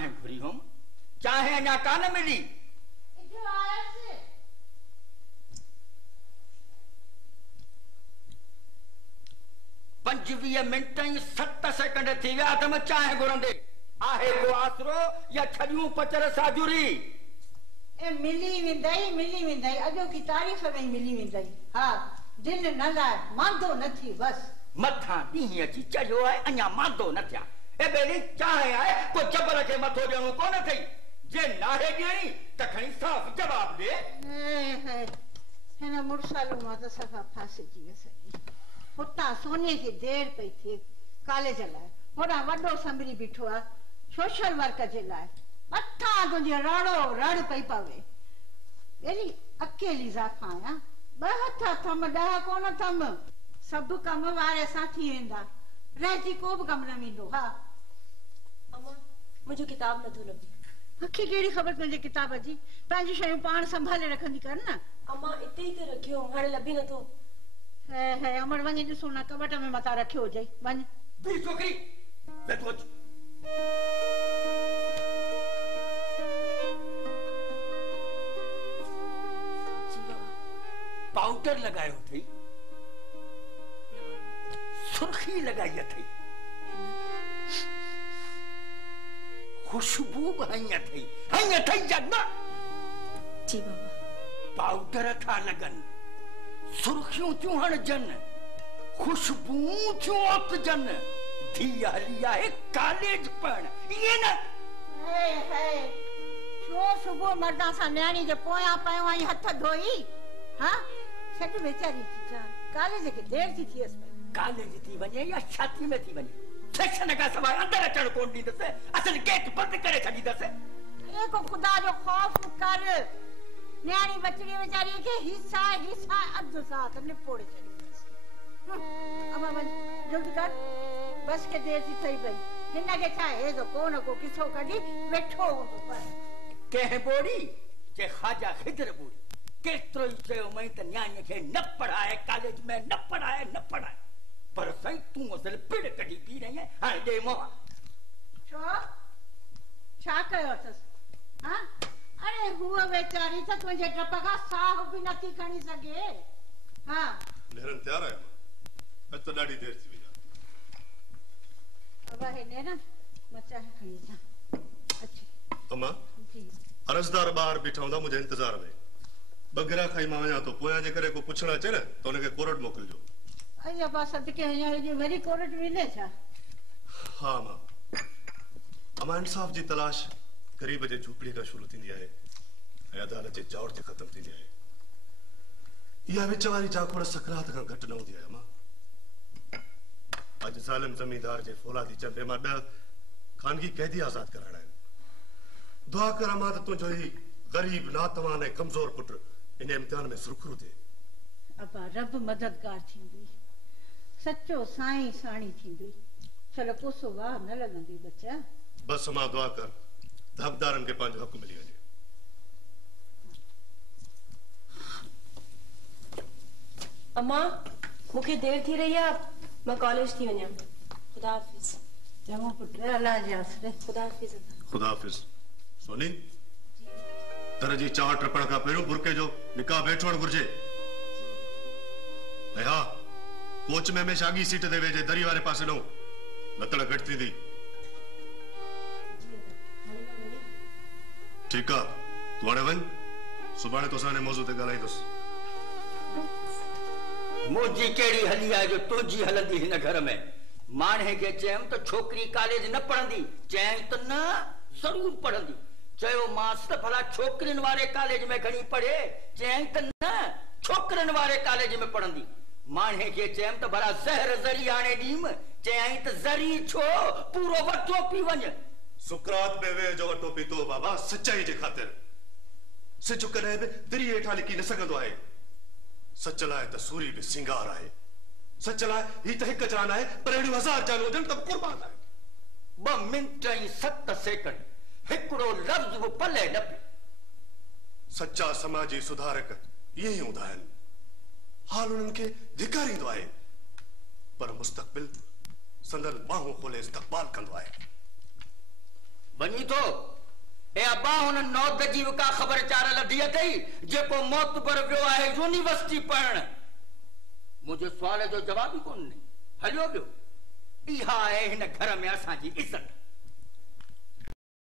चाहे घुरी हम चाहे अञा कान मिली 25 मिनट 7 सेकंड थी विया त मां चाहे घुरंदे आहे को आसरो या छड़ियूं पचर साजुरी ए मिली विंदई अजो की तारीख में मिली विंदई हां दिन न लाए मांदो न थी बस मथा दी अची चढ़ियो है अञा मांदो न थिया ए बेली चाहे आहे को जबर के मथो ॾियणो कोन थई जे नाहे ॾियणी त खणी साफ़ जवाब ॾे है हिन मुरसालू मां त सफ़ा फासिजी वियसि हुतां सोने की देर पई थी कॉलेज लाइ होॾां वॾो संभरी बीठो आहे सोशल वर्क जे लाइ मथां तुंहिंजी रड़ो रड़ पई पवे अहिड़ी अकेली ज़ाफ़ आहियां 2 हथ थम 10 कोन थम सभु कम वारे सां थी वेंदा रहिजी को बि कमु न वेंदो हा अम्मा मुझे किताब नथो लभे मूंखे कहिड़ी ख़बर तुंहिंजे किताब जी पंहिंजी शयूं पाण संभाले रखंदी कर न अम्मा इते ई त रखियो हाणे लभी नथो है अमर वञी ॾिसो न कबट में मथां रखियो हुजई वञ बी छोकरी ले तो पाउडर लगायो थई सुर्खी लगाई थई खुशबू हई थई जन्ना जी बाबा पाउडर था लगन सुर्खियों क्यों हण जन खुशबू क्यों अक जन धिया लिया है कॉलेज पढ़ ये ना है छो सुबह मर्दा सा न्याणी जे पोया पयो आई हथ धोई हां सट बेचारी थी जा कॉलेज के देर थी थियस कॉलेज थी वने या छाती में थी वने सेक्शन का सवाल अंदर अचण कोन दी दसे असल गेट बंद करे छडी दसे ए को खुदा जो खौफ कर न्याणी बचड़ी बेचारी के हिस्सा अध साथ निपोड़े छडी अब जल्दी कर बस के देर थी थई गई हिन के छा है जो कोन को किसो कडी बैठो हो पर के बोड़ी के खाजा खिदर बोड़ी केतरो चयो मई त न्याणी के न पढ़ाए कॉलेज में न पढ़ाए पर सही तू असल पिड़ कडी पी रही है हां दे मो छा कयो तस हां अरे हुआ बेचारी त तुझे टपका साह भी नथी खणी सके हां नेरन तैयार है मैं तो डाडी देर थी अब है नेरन मचा है खणी जा अच्छा अम्मा जी अर्जदार बाहर बैठा हुंदा मुझे इंतजार में बगरा खाई मां वञा तो पोया जे करे को पुछण अचे न तो उनके कोर्ट मोकलजो अया बस सदके हया जे वरी कोर्ट मिले छा हां मां अम्मा इंसाफ जी तलाश गरीब जे झूपड़ी का शुरू थींदी है अदालत जे चौर ते खत्म थींदी है या विच वारी जाखोड़ सकरात का घट न होंदी है अम्मा आज जालिम जमींदार जे फौलादी चंबे मां 10 खानगी कैदी आजाद कराणा है दुआ कर अम्मा तो तुझो ही गरीब नातवान ऐं कमजोर पुट इन इम्तिहान में सुरखरू थे अबा रब मददगार थींदी सच्चो साईं साणी थींदी चलो कोसो वाह न लगंदी बच्चा बस मां दुआ कर हकदारन के पांच हक मिली वने अम्मा मुखे देर थी रही है मैं कॉलेज थी वने खुदा हाफिज जमो पुट अल्लाह जी आसरे खुदा हाफिज सोनी तर जी चाह टपण का पहिरियों बुरके जो निकाह बैठोड़ घुर्जे ऐं हा कोच में हमेशा अॻी सीट ते वेजे दरी वारे पासे न लतड़ घटि थींदी ठीक है तू हाणे वञ सुभाणे तोसां ने मौज़ू ते ॻाल्हाईंदुसि मुंहिंजी कहिड़ी हली आहे जो तुंहिंजी हलंदी हिन घर में माणे खे चयमि त छोकिरी कॉलेज न पढ़ंदी चयईं त न ज़रूर पढ़ंदी चयो मांस त भला छोकिरियुनि वारे कॉलेज में घणी पढ़े चयईं त न छोकिरनि वारे कॉलेज में पढ़ंदी माणे खे चयमि त भला ज़हर ज़री हाणे ॾीम चयईं त ज़री छो पूरो वठो पी वञ सुकरात में वे जो वटो पीतो बाबा सच्चाई जे ख़ातिर सिज कॾहिं बि दिरी हेठां लिकी न सघंदो आहे सच लाइ त सूरी बि सिंगार आहे सच लाइ ही त हिकु जान आहे पर अहिड़ियूं 1000 जान हुजनि त कुर्बान आहे 2 मिंट ऐं 7 सेकंड हिकिड़ो लफ़्ज़ बि पले न पियो सच्चा समाजी सुधारक इहे ई हूंदा आहिनि हाल उन्हनि खे धिकारींदो आहे पर मुस्तक़बिल संदन बाहूं खोले इस्तक़बाल कंदो आहे वञी थो ए अब्बा हुन नौद जी का ख़बर चारल धीअ अथई जेको मौत पर वियो आहे यूनिवर्सिटी पढ़ण। मुंहिंजे सुवाल जो जवाब ई कोन हलियो वियो। इहा आहे हिन घर में असांजी इज़त।